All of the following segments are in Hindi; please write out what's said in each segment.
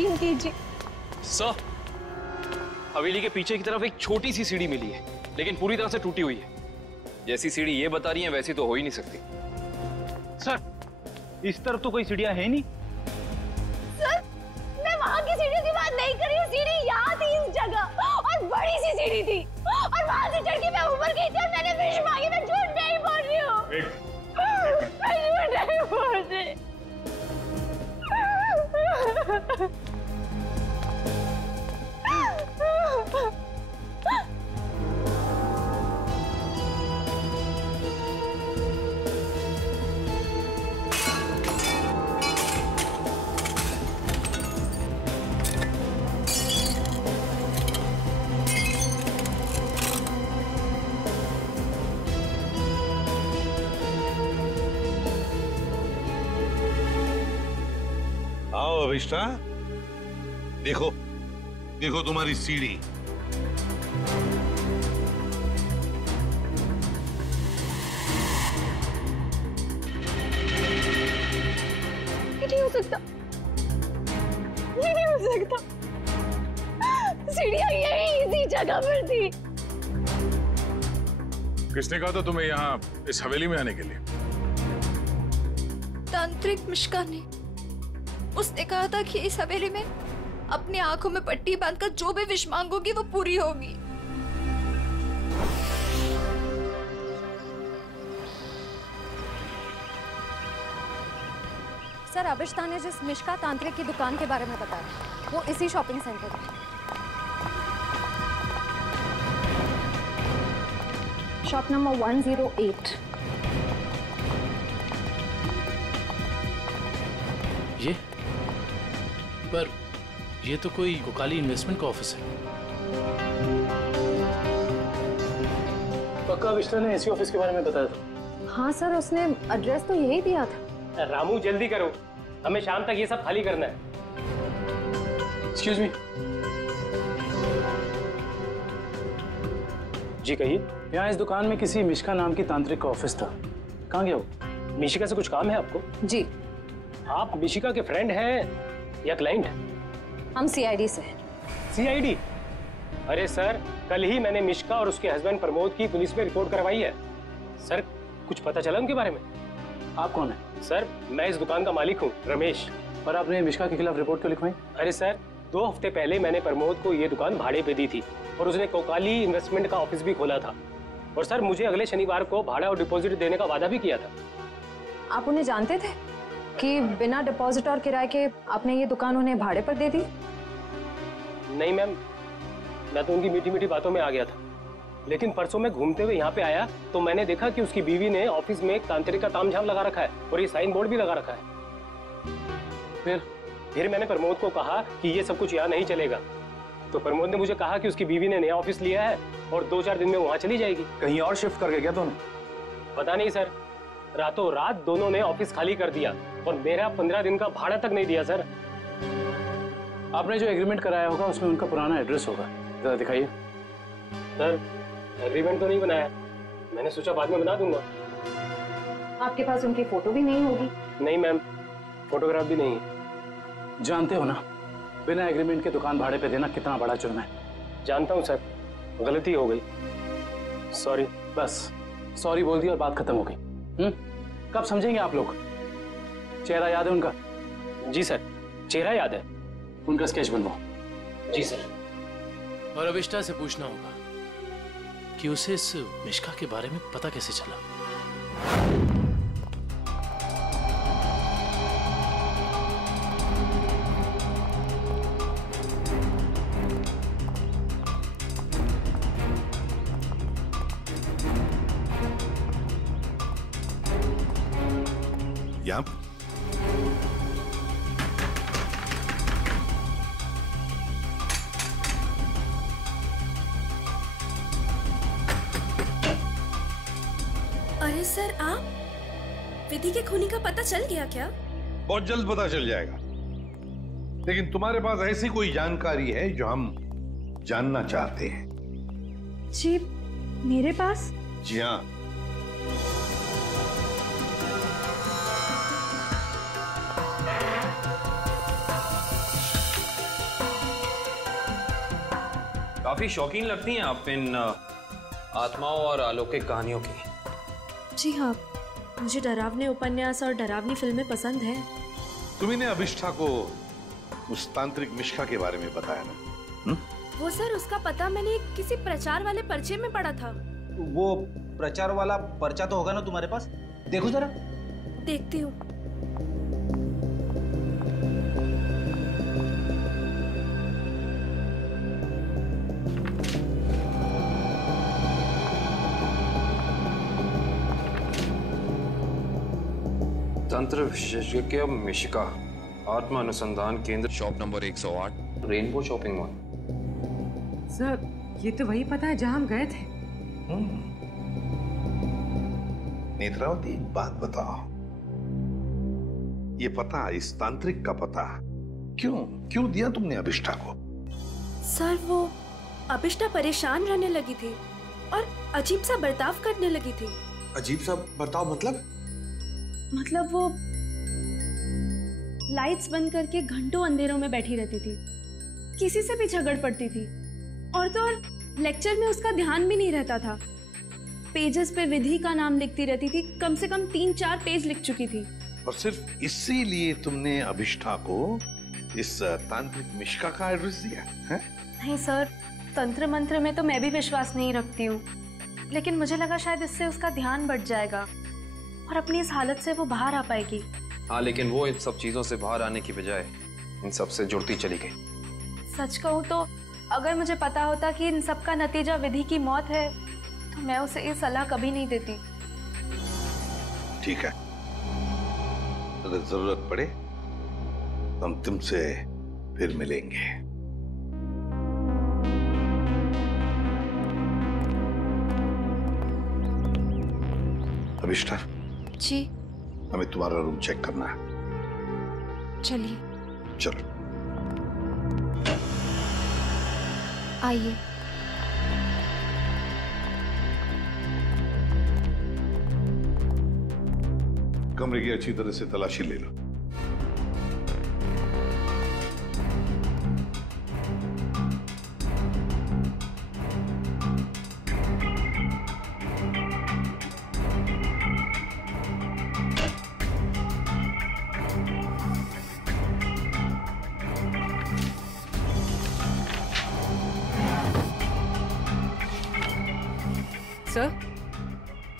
यकीन कीजिए। सर, हवेली के पीछे की तरफ एक छोटी सी सीढ़ी मिली है, लेकिन पूरी तरह से टूटी हुई है। जैसी सीढ़ी ये बता रही है वैसी तो हो ही नहीं सकती। सर, इस तरफ तो कोई सीढ़ियां है नहीं। सर, मैं वहाँ की सीढ़ी की बात नहीं कर रही हूँ। सीढ़ी यहाँ थी इस जगह, और बड़ी सी सीढ़ी थी, और वहाँ से चढ़ के मैं ऊपर गई थी और मैंने विश मांगी। मैं झूठ नहीं बोल रही हूँ। मैं झूठ नहीं बोल रही। आओ अभिष्टा, देखो देखो तुम्हारी सीढ़ी। ये नहीं हो सकता, ये नहीं हो सकता। सीढ़ियाँ यही इसी जगह पर थी। किसने कहा था तुम्हें यहाँ इस हवेली में आने के लिए? तांत्रिक मिश्का ने। उसने कहा था कि इस हवेली में अपनी आंखों में पट्टी बांधकर जो भी विश मांगोगी वो पूरी होगी। सर, अभिष्टा ने जिस मिश्का तांत्रिक की दुकान के बारे में बताया वो इसी शॉपिंग सेंटर में। Shop number 108। ये पर ये तो कोई कोकाली इन्वेस्टमेंट का ऑफिस है। पक्का अभिष्टा ने इसी ऑफिस के बारे में बताया था। हाँ सर, उसने एड्रेस तो यही दिया था। रामू जल्दी करो, हमें शाम तक ये सब खाली करना है। Excuse me. जी कहिए। यहाँ इस दुकान में किसी मिश्का नाम की तांत्रिक का ऑफिस था, कहाँ गया वो? मिशिका से कुछ काम है आपको? जी। आप मिशिका के फ्रेंड हैं या क्लाइंट? हम सीआईडी से हैं। सीआईडी? अरे सर, कल ही मैंने मिशिका और उसके हस्बैंड प्रमोद की पुलिस में रिपोर्ट करवाई है। सर, कुछ पता चला उनके बारे में? आप कौन है? सर, मैं इस दुकान का मालिक हूँ, रमेश। और आपने मिश्का के खिलाफ रिपोर्ट क्यों लिखवाई? अरे सर, 2 हफ्ते पहले मैंने प्रमोद को ये दुकान भाड़े पे दी थी और उसने कोकाली इन्वेस्टमेंट का ऑफिस भी खोला था। और सर, मुझे अगले शनिवार को भाड़ा और डिपॉजिट देने का वादा भी किया था। आप उन्हें जानते थे कि बिना डिपॉजिट और किराए के आपने ये दुकान उन्हें भाड़े पर दे दी? नहीं मैम, मैं तो उनकी मीठी मीठी बातों में आ गया था। लेकिन परसों मैं घूमते हुए यहाँ पे आया तो मैंने देखा कि उसकी बीवी ने ऑफिस में एक तांत्रिक का तामझाम लगा रखा है और ये साइन बोर्ड भी लगा रखा है। फिर मैंने प्रमोद को कहा कि ये सब कुछ यहाँ नहीं चलेगा। तो प्रमोद ने मुझे कहा कि उसकी बीवी ने नया ऑफिस लिया है और 2-4 दिन में वहाँ चली जाएगी। कहीं और शिफ्ट करके गया तुम? पता नहीं सर, रातों रात दोनों ने ऑफिस खाली कर दिया और मेरा 15 दिन का भाड़ा तक नहीं दिया। सर, आपने जो एग्रीमेंट कराया होगा उसमें उनका पुराना एड्रेस होगा, जरा दिखाइए। सर, एग्रीमेंट तो नहीं बनाया, मैंने सोचा बाद में बना दूंगा। आपके पास उनकी फोटो भी नहीं होगी? नहीं मैम, फोटोग्राफ भी नहीं है। जानते हो ना, बिना एग्रीमेंट के दुकान भाड़े पे देना कितना बड़ा जुर्म है। जानता हूँ सर, गलती हो गई, सॉरी। बस सॉरी बोल दी और बात खत्म हो गई। कब समझेंगे आप लोग? चेहरा याद है उनका? जी सर, चेहरा याद है। उनका स्केच बनवाओ। जी सर। और अभिष्टा से पूछना होगा कि उसे इस मिश्का के बारे में पता कैसे चला। यहाँ अरे सर, आप विधि के खूनी का पता चल गया क्या? बहुत जल्द पता चल जाएगा, लेकिन तुम्हारे पास ऐसी कोई जानकारी है जो हम जानना चाहते हैं? जी, मेरे पास? जी हाँ। काफी शौकीन लगती हैं आप इन आत्माओं और अलौकिक कहानियों की। जी हाँ, मुझे डरावने उपन्यास और डरावनी फिल्में पसंद हैं। तुम्हें अभिष्ठा को उस तांत्रिक मिश्का के बारे में बताया ना? वो सर, उसका पता मैंने किसी प्रचार वाले पर्चे में पढ़ा था। वो प्रचार वाला पर्चा तो होगा ना तुम्हारे पास? देखो जरा। देखती हूँ। तंत्र विशेषज्ञ मिशिका, आत्मा अनुसंधान केंद्र, shop number 108, rainbow shopping mall. Sir, ये तो वही पता है जहां हम गए थे। नेत्रावती, एक बात बताओ, ये पता, इस तांत्रिक का पता क्यों दिया तुमने अभिष्ठा को? सर, वो अभिष्ठा परेशान रहने लगी थी और अजीब सा बर्ताव करने लगी थी। अजीब सा बर्ताव मतलब वो लाइट्स बंद करके घंटों अंधेरों में बैठी रहती थी, किसी से भी झगड़ पड़ती थी, और तो और लेक्चर में उसका ध्यान भी नहीं रहता था। पेजेस पे विधि का नाम लिखती रहती थी, कम से कम 3-4 पेज लिख चुकी थी। और सिर्फ इसीलिए तुमने अभिष्ठा को इस तांत्रिक मिश्का का एड्रेस दिया है? नहीं सर, तंत्र मंत्र में तो मैं भी विश्वास नहीं रखती हूँ, लेकिन मुझे लगा शायद इससे उसका ध्यान बढ़ जाएगा और अपनी इस हालत से वो बाहर आ पाएगी। हाँ, लेकिन वो इन सब चीजों से बाहर आने की बजाय इन सब से जुड़ती चली गई। सच कहूँ तो अगर मुझे पता होता कि इन सब का नतीजा विधि की मौत है, तो मैं उसे ये सलाह कभी नहीं देती। ठीक है, अगर जरूरत पड़े हम तुमसे फिर मिलेंगे। अभिष्ठा जी, हमें तुम्हारा रूम चेक करना है। चलिए। चलो आइए। कमरे की अच्छी तरह से तलाशी ले लो।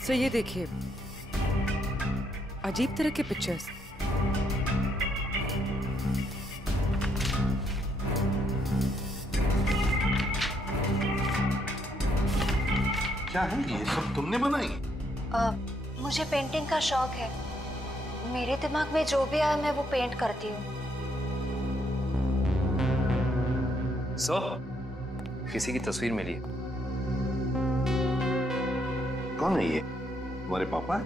सर, ये देखिए, अजीब तरह के पिक्चर्स। क्या है ये सब तुमने बनाई? मुझे पेंटिंग का शौक है। मेरे दिमाग में जो भी आया मैं वो पेंट करती हूँ। किसी की तस्वीर मिली है। कौन है ये? तुम्हारे पापा?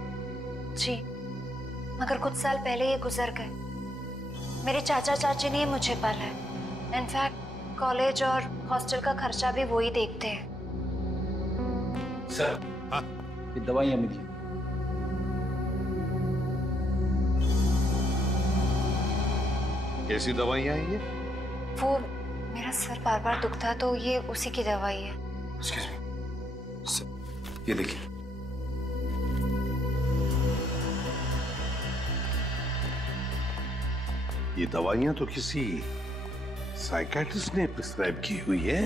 जी, मगर कुछ साल पहले ये गुजर गए। मेरे चाचा चाची ने मुझे पाला है। इनफैक्ट कॉलेज और हॉस्टल का खर्चा भी वो ही देखते हैं। सर, हाँ, ये दवाइयां मिली। कैसी दवाइयां हैं ये? वो मेरा सर बार बार दुखता है तो ये उसी की दवाई है। Excuse me. सर, ये देखिए। ये दवाइयां तो किसी साइकियाट्रिस्ट ने प्रिस्क्राइब की हुई है।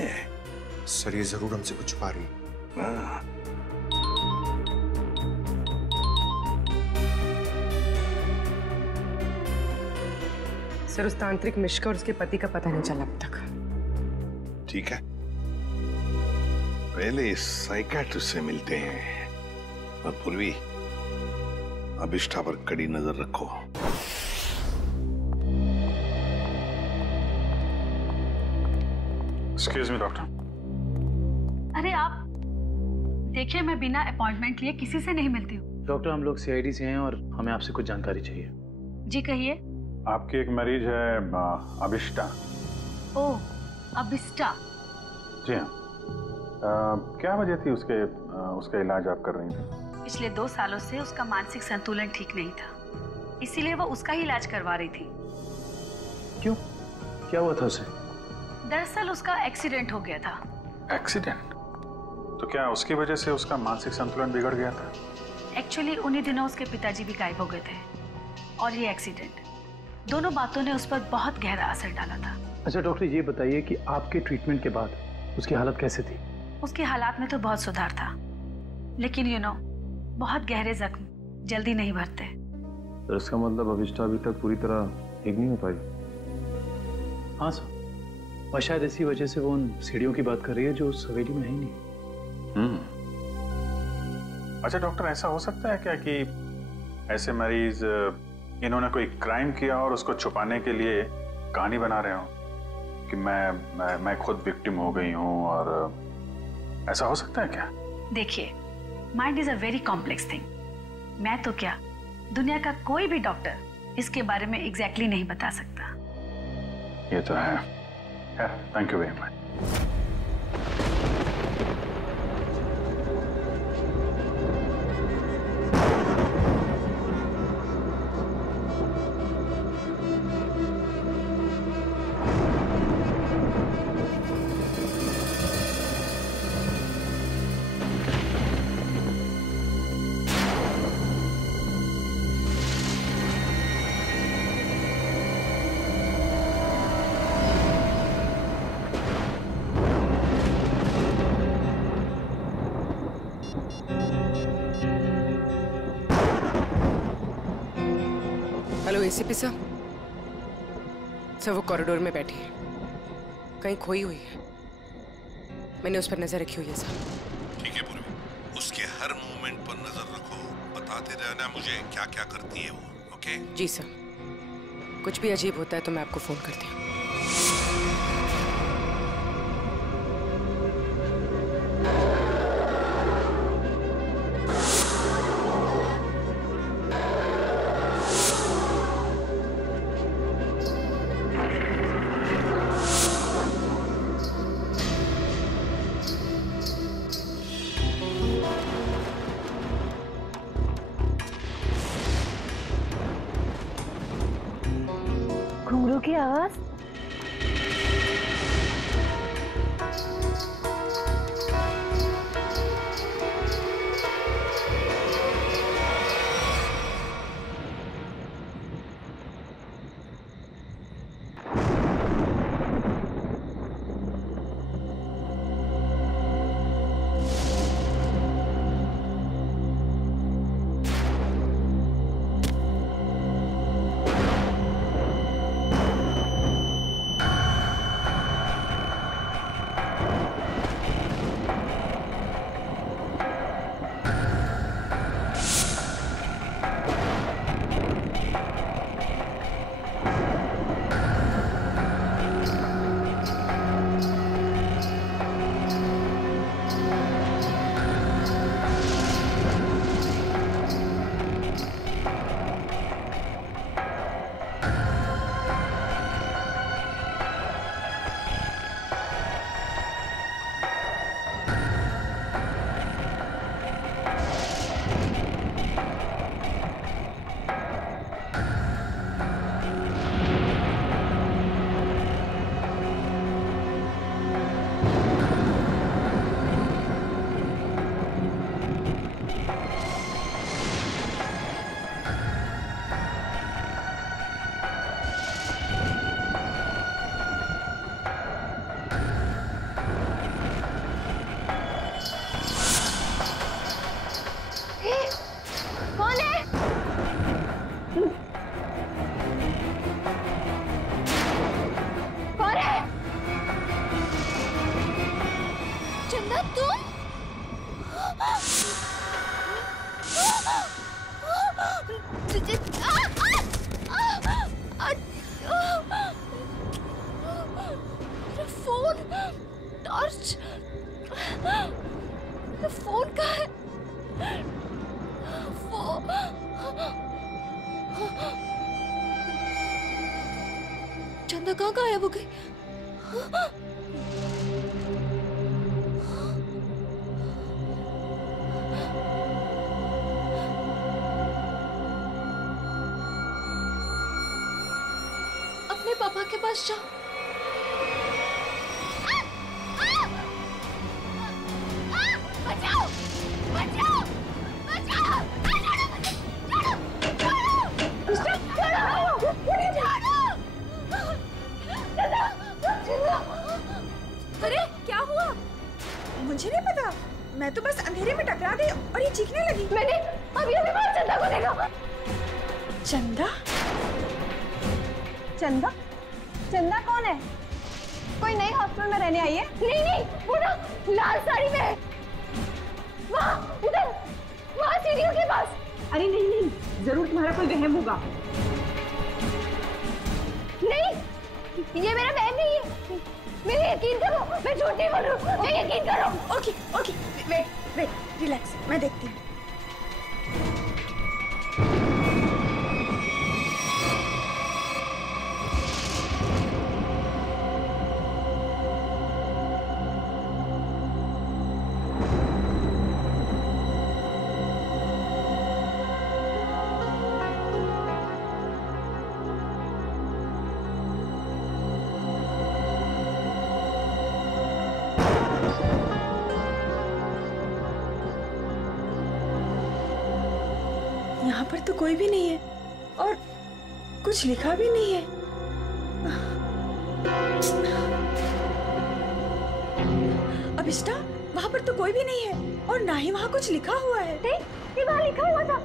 सर, ये जरूर हमसे कुछ छुपा रही है। सर, उस तांत्रिक मिश्का और उसके पति का पता नहीं चला अब तक। ठीक है, पहले इस साइकियाट्रिस्ट से मिलते हैं और पूर्वी अभिष्ठा पर कड़ी नजर रखो। Excuse me doctor. अरे आप देखिए, मैं बिना अपॉइंटमेंट लिए किसी से नहीं मिलती हूँ। डॉक्टर, हम लोग सीआईडी से हैं और हमें आपसे कुछ जानकारी चाहिए। जी कहिए। आपकी एक मरीज है अभिष्ठा। ओह, अभिष्ठा। जी हाँ। क्या वजह थी उसका इलाज आप कर रही थी? पिछले 2 सालों से उसका मानसिक संतुलन ठीक नहीं था, इसीलिए वो उसका ही इलाज करवा रही थी। क्यों? क्या हुआ था उसे? दरअसल उसका एक्सीडेंट हो गया था एक्सीडेंट? तो क्या उसकी वजह से उसका मानसिक संतुलन बिगड़ गया था? एक्चुअली उन्हीं दिनों उसके पिताजी भी गायब हो गए थे और ये एक्सीडेंट, दोनों बातों ने उस पर बहुत गहरा असर डाला था। अच्छा डॉक्टर, ये बताइए कि आपके ट्रीटमेंट के बाद उसकी हालत कैसे थी? उसकी हालात में तो बहुत सुधार था, लेकिन बहुत गहरे जख्म जल्दी नहीं भरते। तो इसका मतलब अभिष्टा अभी तक पूरी तरह ठीक नहीं हो पाई? हाँ सर, और शायद इसी वजह से वो उन सीढ़ियों की बात कर रही है जो उस हवेली में है ही नहीं। अच्छा डॉक्टर, ऐसा हो सकता है क्या कि ऐसे मरीज इन्होंने कोई क्राइम किया और उसको छुपाने के लिए कहानी बना रहे हो कि मैं खुद विक्टिम हो गई हूँ, और ऐसा हो सकता है क्या? देखिए, mind is a very complex thing. मैं तो क्या, दुनिया का कोई भी डॉक्टर इसके बारे में एग्जैक्टली नहीं बता सकता। ये तो है। Thank you very much. Hello ACP साहब। सर वो कॉरिडोर में बैठी है, कहीं खोई हुई है। मैंने उस पर नजर रखी हुई है सर। ठीक है पूर्वी, उसके हर मूवमेंट पर नजर रखो, बताते रहना मुझे क्या क्या करती है वो। ओके? जी सर, कुछ भी अजीब होता है तो मैं आपको फोन करती हूँ। घुंघरू की आवाज। फोन कहाँ है? चंदा कहाँ गायब हो गई? अपने पापा के पास जाओ। चंदा? चंदा? चंदा कौन है? कोई नई हॉस्टल में रहने आई है? नहीं नहीं, वो ना लाल साड़ी में है। वहाँ उधर, वहाँ सीढ़ियों के पास। अरे नहीं नहीं, जरूर तुम्हारा कोई वहम होगा। नहीं, ये मेरा बहन नहीं है। मेरे यकीन करो, मैं झूठ नहीं बोल रही हूँ, मैं यकीन करो। Okay okay, wait wait, relax, मैं देखती हूँ। यहाँ पर तो कोई भी नहीं है और कुछ लिखा भी नहीं है। अभिष्टा, वहाँ पर तो कोई भी नहीं है और ना ही वहाँ कुछ लिखा हुआ है। ये वहाँ लिखा हुआ था,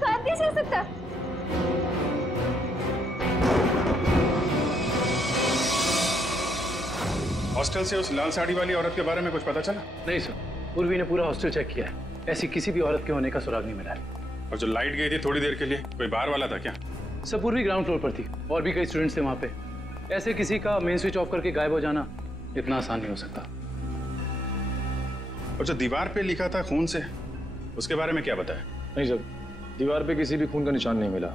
साथ कैसे हो सकता? हॉस्टल से उस लाल साड़ी वाली औरत के बारे में कुछ पता चला? नहीं सर, पूर्वी ने पूरा हॉस्टल चेक किया है, ऐसी किसी भी औरत के होने का सुराग नहीं मिला है। और जो लाइट गई थी थोड़ी देर के लिए, कोई बाहर वाला था क्या? सब पूर्वी ग्राउंड फ्लोर पर थी और भी कई स्टूडेंट्स थे वहाँ पे। ऐसे किसी का मेन स्विच ऑफ करके गायब हो जाना इतना आसान नहीं हो सकता। और जो दीवार पे लिखा था खून से, उसके बारे में क्या बताया? नहीं सर, दीवार पे किसी भी खून का निशान नहीं मिला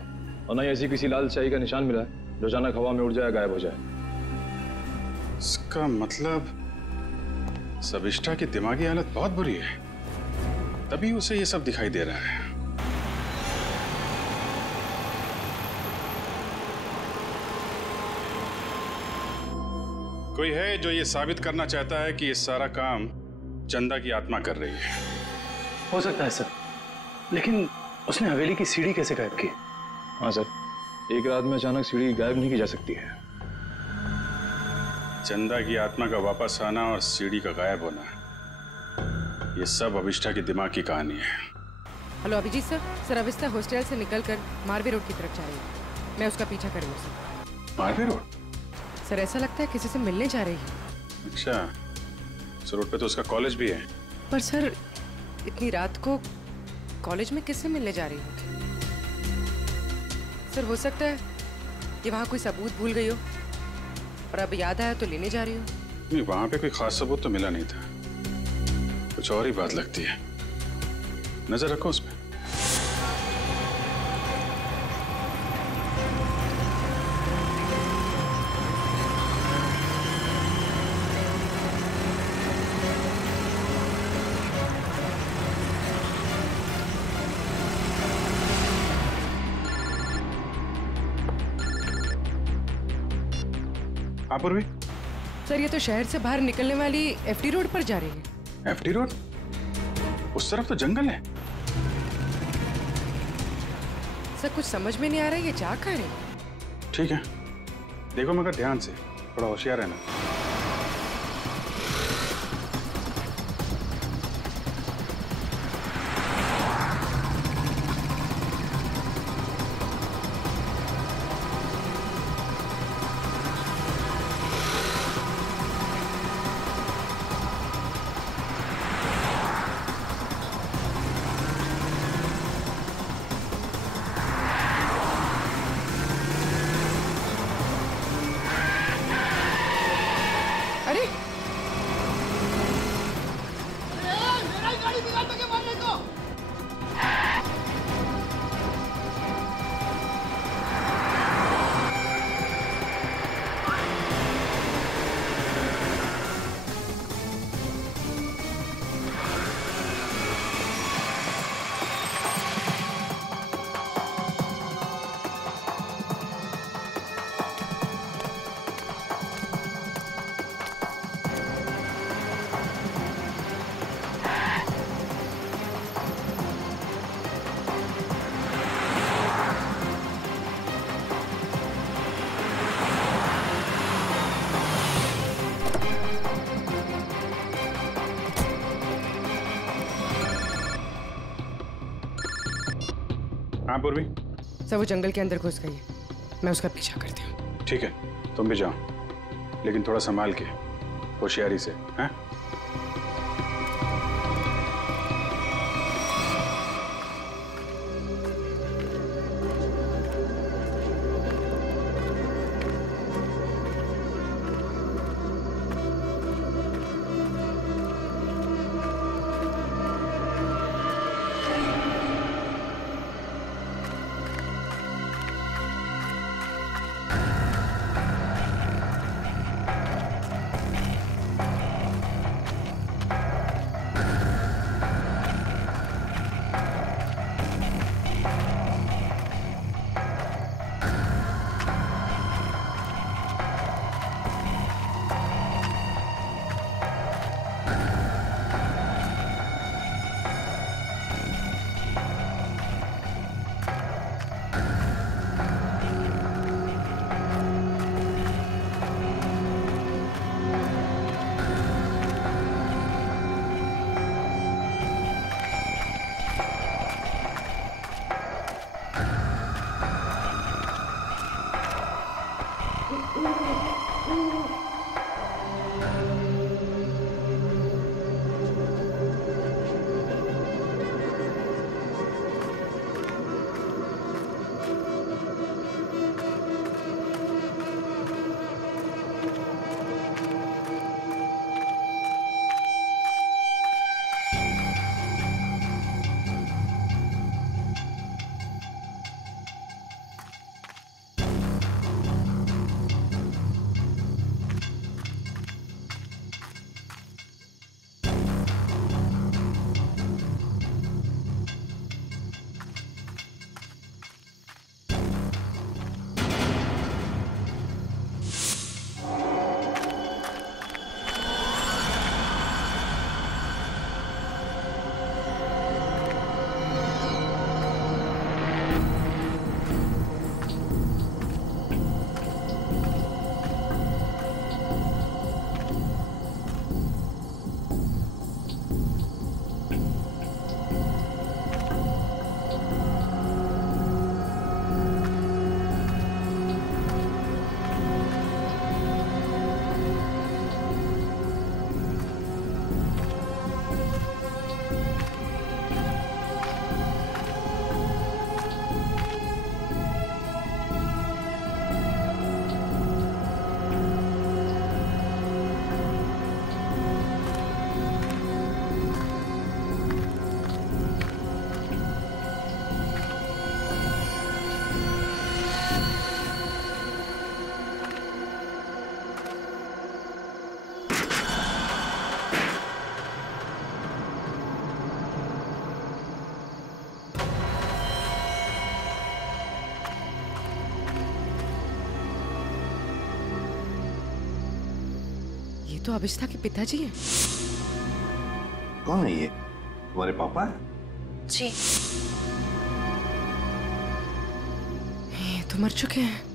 और ना ही ऐसी किसी लाल स्याही का निशान मिला जो अचानक हवा में उड़ जाए, गायब हो जाए। इसका मतलब सविष्टा की दिमागी हालत बहुत बुरी है, तभी उसे ये सब दिखाई दे रहा है। कोई है जो ये साबित करना चाहता है कि ये सारा काम चंदा की आत्मा कर रही है। हो सकता है सर, लेकिन उसने हवेली की सीढ़ी कैसे गायब की? हाँ सर, एक रात में अचानक सीढ़ी गायब नहीं की जा सकती है। चंदा की आत्मा का वापस आना और सीढ़ी का गायब होना, ये सब अभिष्टा के दिमाग की कहानी है। हेलो अभिजीत सर, सर अभिष्टा हॉस्टल से निकलकर मारवे रोड की तरफ जा रही है। मैं उसका पीछा करूंगा सर। मारवे रोड? सर ऐसा लगता है किसी से मिलने जा रही है। अच्छा, इस रोड पे तो उसका कॉलेज भी है। पर सर इतनी रात को कॉलेज में किससे मिलने जा रही होगी? सर हो सकता है ये वहाँ कोई सबूत भूल गई हो और अब याद आया तो लेने जा रही हो। नहीं, वहाँ पे कोई खास सबूत तो मिला नहीं था, कुछ और ही बात लगती है। नजर रखो उस पे। पूर्वी सर ये तो शहर से बाहर निकलने वाली एफडी रोड पर जा रही है। FD road? उस तरफ तो जंगल है। सर कुछ समझ में नहीं आ रहा है ये जा कहाँ रही है। ठीक है, देखो मगर ध्यान से, थोड़ा होशियार रहना। हाँ पूर्वी। सब वो जंगल के अंदर घुस गई है, मैं उसका पीछा करती हूँ। ठीक है, तुम भी जाओ, लेकिन थोड़ा संभाल के, होशियारी से, हैं? तो अभिष्ठा के पिताजी हैं। कौन है ये? तुम्हारे पापा? जी। ये तो मर चुके हैं।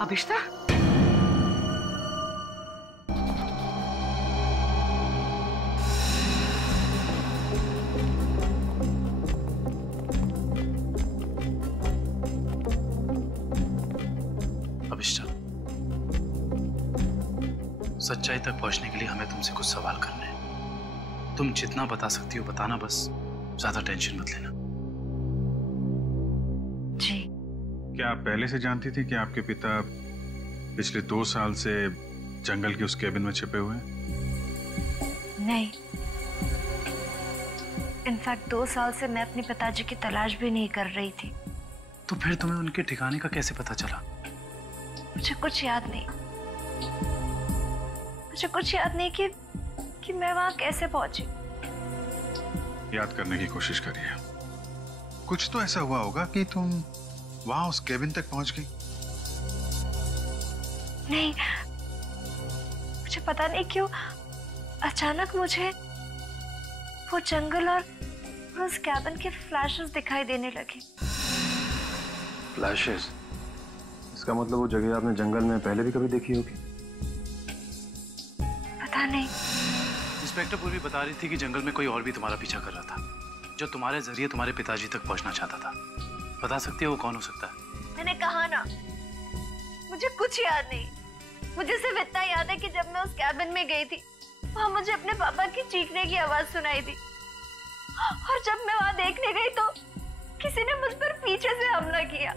अभिष्ठा, अभिष्ठा, सच्चाई तक पहुंचने के लिए हमें तुमसे कुछ सवाल करने हैं। तुम जितना बता सकती हो बताना, बस ज्यादा टेंशन मत लेना। जी। क्या आप पहले से जानती थी कि आपके पिता पिछले 2 साल से जंगल के उस केबिन में छिपे हुए हैं? नहीं, इनफैक्ट 2 साल से मैं अपने पिताजी की तलाश भी नहीं कर रही थी। तो फिर तुम्हें उनके ठिकाने का कैसे पता चला? मुझे कुछ याद नहीं। मुझे कुछ याद नहीं कि मैं वहां कैसे पहुंची। याद करने की कोशिश करिए। कुछ तो ऐसा हुआ होगा कि तुम वहां उस केबिन तक पहुंच गई। नहीं, मुझे पता नहीं क्यों अचानक मुझे वो जंगल और उस कैबिन के फ्लैशेस दिखाई देने लगे। फ्लैशेस? इसका मतलब वो जगह आपने जंगल में पहले भी कभी देखी होगी। पता नहीं। इंस्पेक्टर पूर्वी बता रही थी कि जंगल में कोई और भी तुम्हारा पीछा कर रहा था, जो तुम्हारे जरिए तुम्हारे पिताजी तक पहुंचना चाहता था। बता सकती है वो कौन हो सकता है? मैंने कहा ना, मुझे कुछ याद नहीं। मुझे सिर्फ इतना याद है कि जब मैं उस कैबिन में गई थी, वहां मुझे अपने पापा की चीखने की आवाज सुनाई दी, और जब मैं वहां देखने गई तो किसी ने मुझ पर पीछे से हमला किया।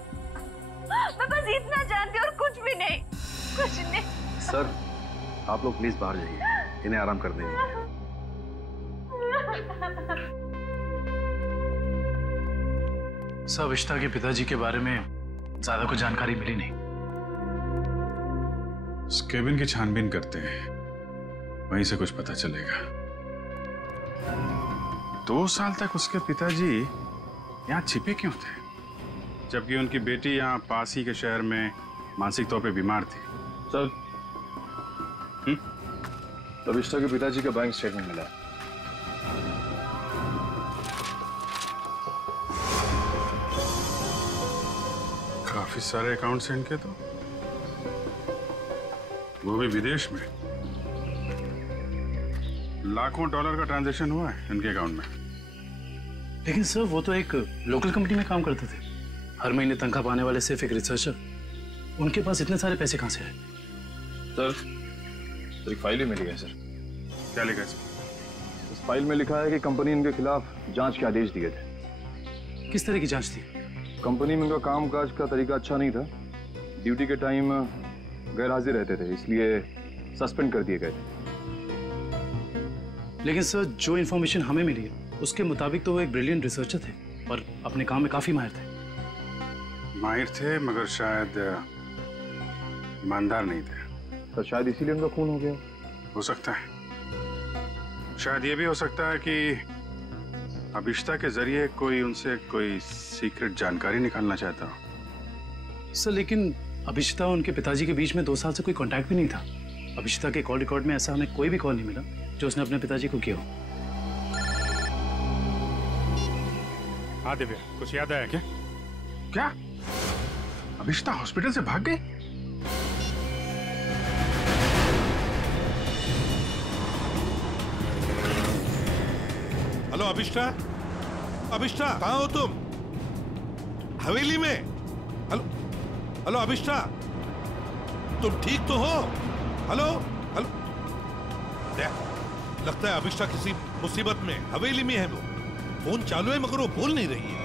मैं बस इतना जानती और कुछ भी नहीं, कुछ नहीं। सर, आप लोग प्लीज बाहर जाइए, इन्हें आराम कर देंगे। सर, अभिष्टा के पिताजी के बारे में ज्यादा कुछ जानकारी मिली नहीं। उस केबिन की छानबीन करते हैं, वहीं से कुछ पता चलेगा। 2 साल तक उसके पिताजी यहाँ छिपे क्यों थे, जबकि उनकी बेटी यहाँ पास ही के शहर में मानसिक तौर पे बीमार थी? सर, अभिष्टा के पिताजी का बैंक स्टेटमेंट मिला। काफी सारे अकाउंट्स हैं इनके तो, वो भी विदेश में। लाखों डॉलर का ट्रांजैक्शन हुआ है इनके अकाउंट में। लेकिन सर, वो तो एक लोकल कंपनी में काम करते थे, हर महीने तनख्वाह पाने वाले सिर्फ एक रिसर्चर। उनके पास इतने सारे पैसे कहां से आए? सर, एक फाइल ही मिली है। सर, क्या लिखा है इसमें? इस फाइल में लिखा है कि कंपनी इनके खिलाफ जांच के आदेश दिए थे। किस तरह की जांच थी? कंपनी में इनका कामकाज का तरीका अच्छा नहीं था, ड्यूटी के टाइम गैर हाजिर रहते थे, इसलिए सस्पेंड कर दिए गए थे। लेकिन सर, जो इन्फॉर्मेशन हमें मिली है उसके मुताबिक तो वो एक ब्रिलियंट रिसर्चर थे और अपने काम में काफी माहिर थे। माहिर थे, मगर शायद ईमानदार नहीं थे। तो शायद इसीलिए उनका खून हो गया। हो सकता है। शायद ये भी हो सकता है कि अभिष्टा के जरिए कोई उनसे कोई सीक्रेट जानकारी निकालना चाहता हो। सर, लेकिन अभिष्टा और उनके पिताजी के बीच में 2 साल से कोई कांटेक्ट भी नहीं था। अभिष्टा के कॉल रिकॉर्ड में ऐसा हमें कोई भी कॉल नहीं मिला जो उसने अपने पिताजी को किया हो। हाँ दिव्या, कुछ याद आया क्या? क्या अभिष्टा हॉस्पिटल से भाग गई? हेलो अभिष्टा, अभिष्टा कहाँ हो तुम? हवेली में? हेलो हेलो अभिष्टा, तुम ठीक तो हो? हेलो हेलो, लगता है अभिष्टा किसी मुसीबत में हवेली में है। वो फोन चालू है मगर वो बोल नहीं रही है।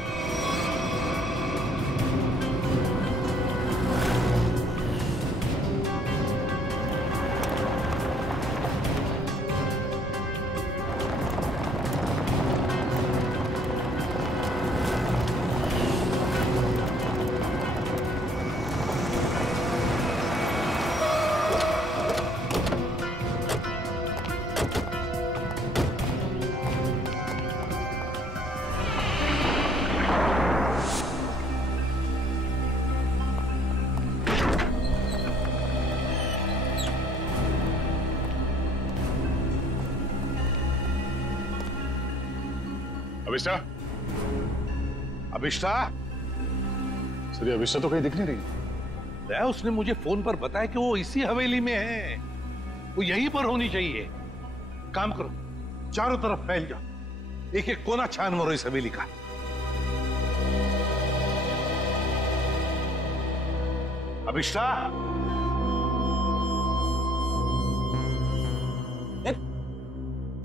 अभिष्टा, अभिष्टा? सर, अभिष्टा तो कहीं दिख नहीं रही। उसने मुझे फोन पर बताया कि वो इसी हवेली में है, वो यहीं पर होनी चाहिए। काम करो, चारों तरफ फैल जाओ, एक एक कोना छान मारो इस हवेली का। अभिष्टा?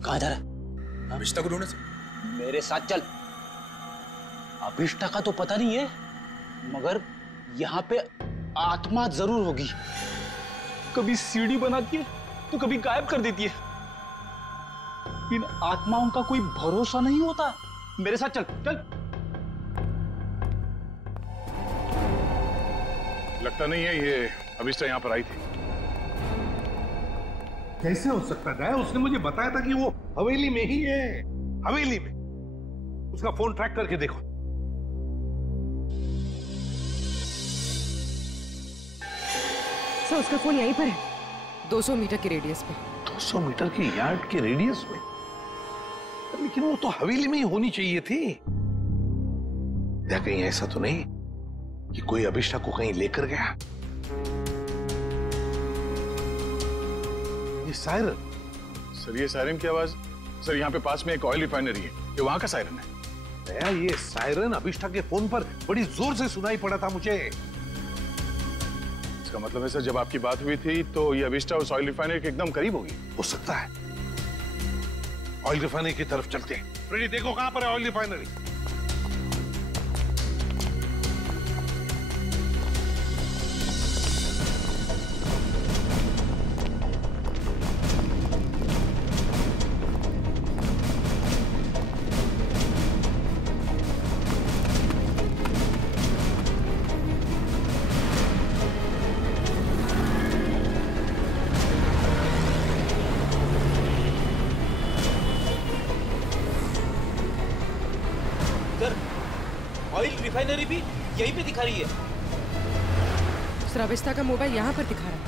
कहाँ जा रहा है? अभिष्टा को ढूंढने से। मेरे साथ चल। अभिष्टा का तो पता नहीं है, मगर यहाँ पे आत्मा जरूर होगी। कभी सीढ़ी बनाती है तो कभी गायब कर देती है। इन आत्माओं का कोई भरोसा नहीं होता। मेरे साथ चल चल। लगता नहीं है ये अभिष्टा यहाँ पर आई थी। कैसे हो सकता है? उसने मुझे बताया था कि वो हवेली में ही है, हवेली में। उसका फोन ट्रैक करके देखो। सर उसका फोन यहीं पर है, 200 मीटर के रेडियस पे। 200 मीटर के यार्ड के रेडियस में? लेकिन वो तो हवेली में ही होनी चाहिए थी। या कहीं ऐसा तो नहीं कि कोई अभिष्टा को कहीं लेकर गया? ये सायरन। सर ये सायरन की आवाज, सर यहाँ पे पास में एक ऑयल रिफाइनरी है, ये वहां का सायरन है। ये सायरन अभिष्टा के फोन पर बड़ी जोर से सुनाई पड़ा था मुझे। इसका मतलब है सर जब आपकी बात हुई थी तो ये अभिष्टा उस ऑयल रिफाइनरी के एकदम करीब होगी। हो सकता है। ऑयल रिफाइनरी की तरफ चलते हैं। फ्रेडी देखो कहां पर है ऑयल रिफाइनरी। ऑयल रिफाइनरी भी यहीं पे दिखा रही है। सर अभिष्टा का मोबाइल यहाँ पर दिखा रहा है।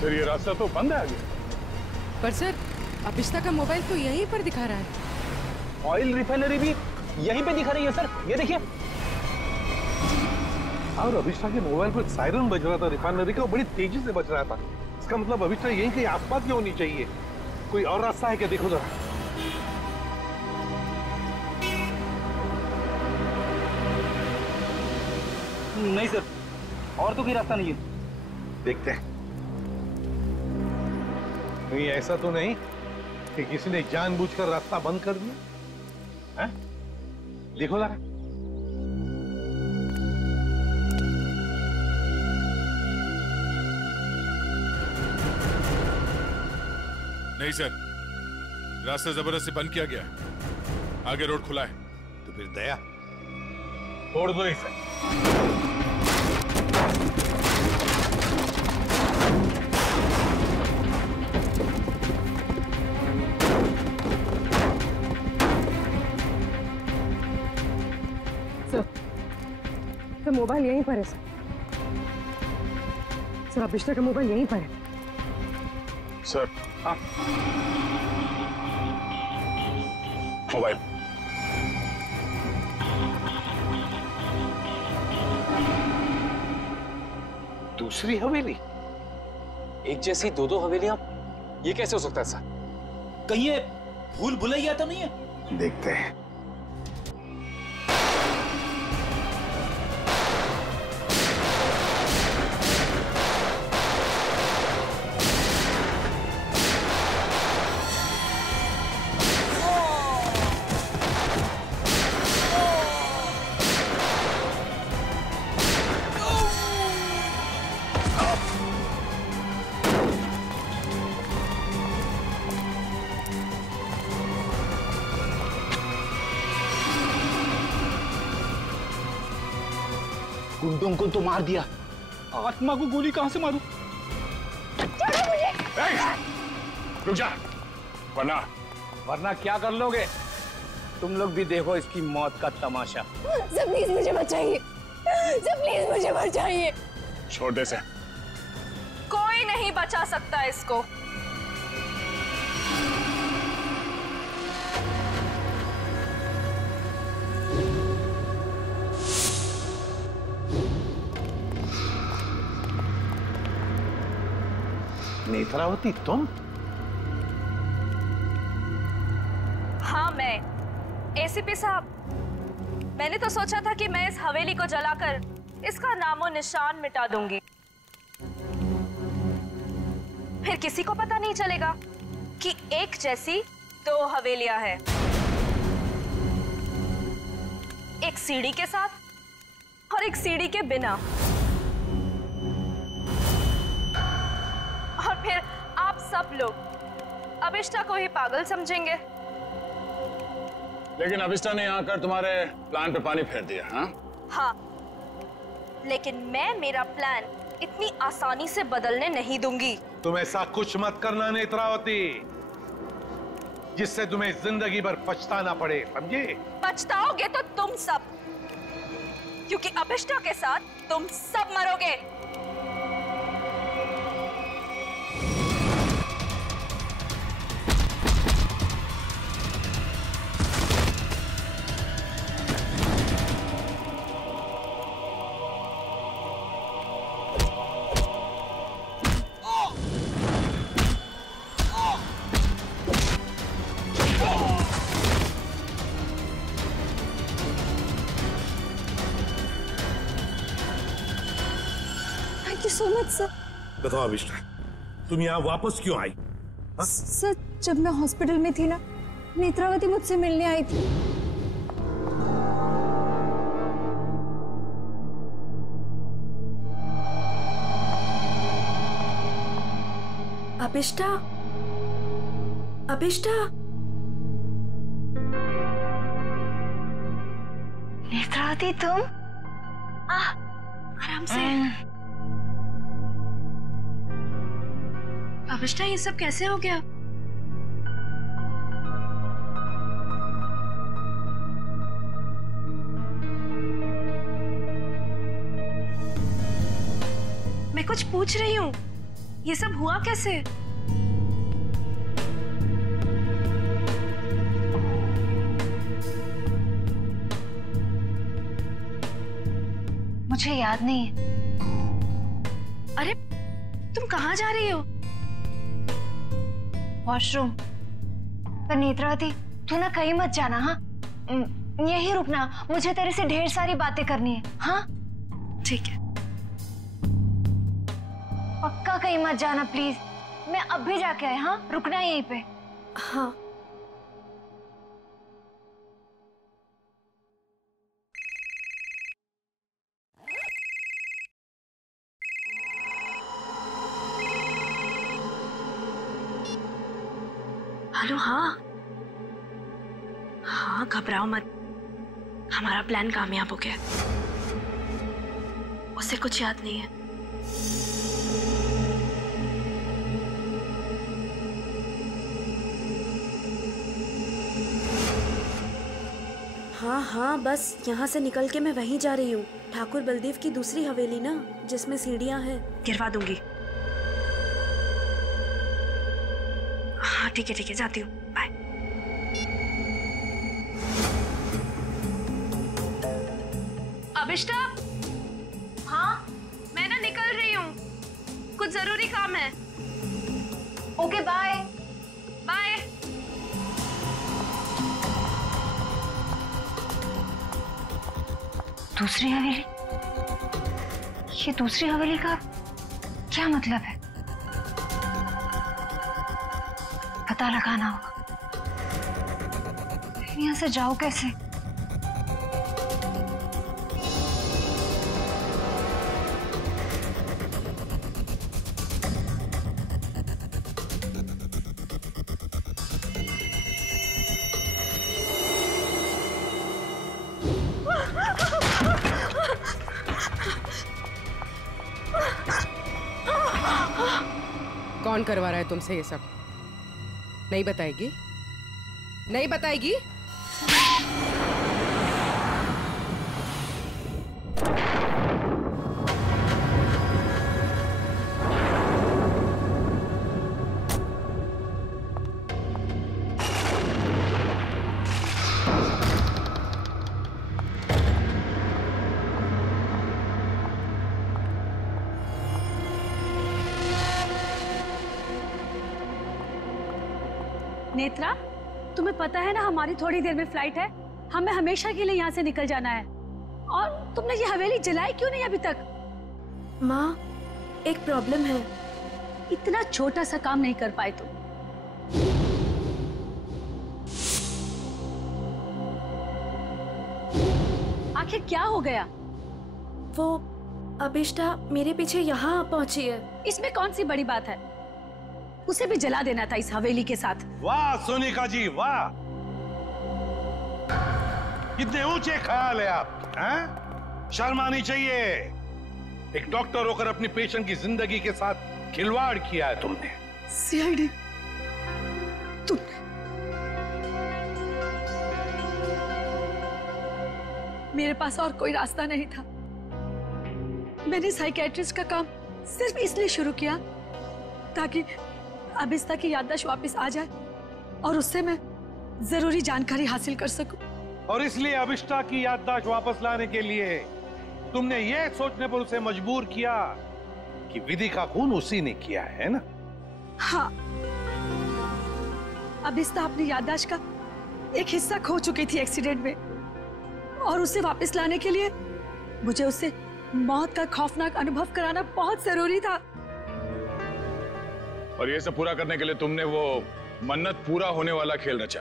सर ये रास्ता तो बंद है आगे। पर सर अभिष्टा का मोबाइल तो यहीं पर दिखा रहा है। ऑयल रिफाइनरी भी यहीं पे दिखा रही है सर, ये देखिए। और अभिष्टा के मोबाइल पर सायरन बज रहा था रिफाइनरी का, बड़ी तेजी से बज रहा था। इसका मतलब अभिष्टा यहीं कहीं आसपास की होनी चाहिए। कोई और रास्ता है क्या, देखो जरा। नहीं सर, और तो कोई रास्ता नहीं है। देखते हैं। कहीं ऐसा तो नहीं कि किसी ने जानबूझकर रास्ता बंद कर दिया है? देखो जरा। नहीं सर, रास्ता जबरदस्ती बंद किया गया। आगे रोड खुला है। तो फिर दया तोड़ दो इसे। सर मोबाइल यहीं पर है सर। सर अभिष्टा का मोबाइल यहीं पर है। सर हाँ मोबाइल। दूसरी हवेली? एक जैसी दो हवेलियां, ये कैसे हो सकता है सर? कहीं ये भूल भुलैया तो नहीं है? देखते हैं। गुंडों को तो मार दिया, आत्मा को गोली कहां से मारूं? छोड़ो मुझे। रुक जा, वरना क्या कर लोगे? तुम लोग भी देखो इसकी मौत का तमाशा। सर प्लीज मुझे बचाइए, सर प्लीज मुझे बचाइए। छोटे से कोई नहीं बचा सकता इसको। नेत्रावती तुम? हाँ मैं। एसीपी साहब, मैंने तो सोचा था कि मैं इस हवेली को जलाकर इसका नामो निशान मिटा दूंगी, फिर किसी को पता नहीं चलेगा कि एक जैसी दो हवेलियां हैं, एक सीढ़ी के साथ और एक सीढ़ी के बिना। और फिर आप सब लोग अभिष्टा को ही पागल समझेंगे। लेकिन अभिष्टा ने यहाँ आकर तुम्हारे प्लान पे पानी फेर दिया। हाँ, लेकिन मैं मेरा प्लान इतनी आसानी से बदलने नहीं दूंगी। तुम ऐसा कुछ मत करना नेत्रावती। जिससे तुम्हें जिंदगी भर पछताना पड़े, समझे? पछताओगे तो तुम सब, क्योंकि अभिष्टा के साथ तुम सब मरोगे। so much, sir. बताओ अभिष्टा, तुम यहाँ वापस क्यों आई? सर, जब मैं हॉस्पिटल में थी ना, नेत्रावती मुझसे मिलने आई थी। अभिष्टा, अभिष्टा, नेत्रावती तुम? आराम से। अभिष्टा, ये सब कैसे हो गया? मैं कुछ पूछ रही हूँ, ये सब हुआ कैसे? मुझे याद नहीं है। अरे, तुम कहाँ जा रही हो? वॉशरूम। पर नेत्रावती, तू ना कहीं मत जाना, हाँ? यहीं रुकना, मुझे तेरे से ढेर सारी बातें करनी है, हाँ? ठीक है। पक्का कहीं मत जाना प्लीज। मैं अब भी जाके आए, हाँ? रुकना यहीं पे। हाँ। हेलो। हाँ हाँ, घबराओ मत, हमारा प्लान कामयाब हो गया। उसे कुछ याद नहीं है। हाँ हाँ, बस यहाँ से निकल के मैं वहीं जा रही हूँ। ठाकुर बलदेव की दूसरी हवेली ना, जिसमें सीढ़ियाँ हैं। गिरवा दूंगी। हाँ ठीक है, जाती हूँ। बाय। अभिष्टा। हाँ? मैं ना निकल रही हूँ, कुछ जरूरी काम है। Okay, bye. बाय। दूसरी हवेली? ये दूसरी हवेली का क्या मतलब है? पता लगाना होगा। यहाँ से जाओ कैसे? कौन करवा रहा है तुमसे ये सब? नहीं बताएगी? नहीं बताएगी? नेत्रा, तुम्हें पता है ना हमारी थोड़ी देर में फ्लाइट है। हमें हमेशा के लिए यहाँ से निकल जाना है। और तुमने ये हवेली जलाई क्यों नहीं अभी तक? माँ, एक प्रॉब्लम है। इतना छोटा सा काम नहीं कर पाए तुम। आखिर क्या हो गया? वो अभिष्टा मेरे पीछे यहाँ पहुंची है। इसमें कौन सी बड़ी बात है? उसे भी जला देना था इस हवेली के साथ। वाह सोनिका जी, वाह! कितने ऊंचे ख्याल है आप, हैं? शर्म आनी चाहिए। एक डॉक्टर होकर अपनी पेशेंट की जिंदगी के साथ खिलवाड़ किया है तुमने। सीआईडी, मेरे पास और कोई रास्ता नहीं था। मैंने साइकेट्रिस्ट का काम सिर्फ इसलिए शुरू किया ताकि अबिस्ता की याददाश्त वापस आ जाए और उससे मैं जरूरी जानकारी हासिल कर सकूं। और इसलिए अबिस्ता की याददाश्त वापस लाने के लिए तुमने ये सोचने पर उसे मजबूर किया कि विधि का खून उसी ने किया है ना? हाँ, अबिस्ता अपनी याददाश्त का एक हिस्सा खो चुकी थी एक्सीडेंट में, और उसे वापस लाने के लिए मुझे उससे मौत का खौफनाक अनुभव कराना बहुत जरूरी था। और ये सब पूरा करने के लिए तुमने वो मन्नत पूरा होने वाला खेल रचा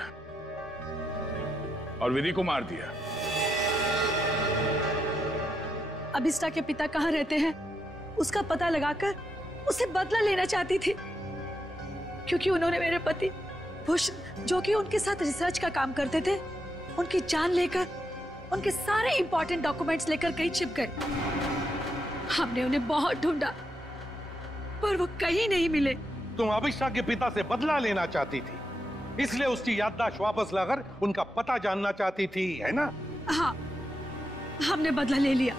और विधि को मार दिया। अबिस्ता के पिता कहाँ रहते हैं उसका पता लगाकर उसे बदला लेना चाहती थी, क्योंकि उन्होंने मेरे पति बुश, जो कि उनके साथ रिसर्च का काम करते थे, उनकी जान लेकर उनके सारे इंपॉर्टेंट डॉक्यूमेंट्स लेकर कहीं छिप गए। हमने उन्हें बहुत ढूंढा पर वो कहीं नहीं मिले। तुम अबिस्ता के पिता से बदला लेना चाहती थी, इसलिए उसकी याददाश्त वापस लाकर उनका पता जानना चाहती थी, है ना? हाँ, हमने बदला ले लिया।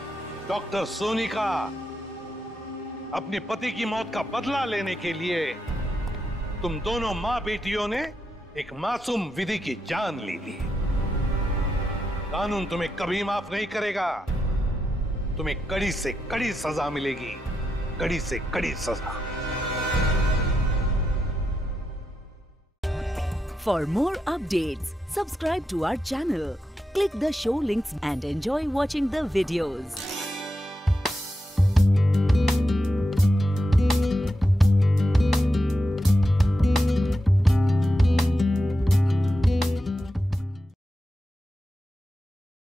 डॉक्टर सोनिका, अपने पति की मौत का बदला लेने के लिए तुम दोनों मां बेटियों ने एक मासूम विधि की जान ली थी। कानून तुम्हें कभी माफ नहीं करेगा। तुम्हें कड़ी से कड़ी सजा मिलेगी, कड़ी से कड़ी सजा। For more updates, subscribe to our channel, click the show links and enjoy watching the videos.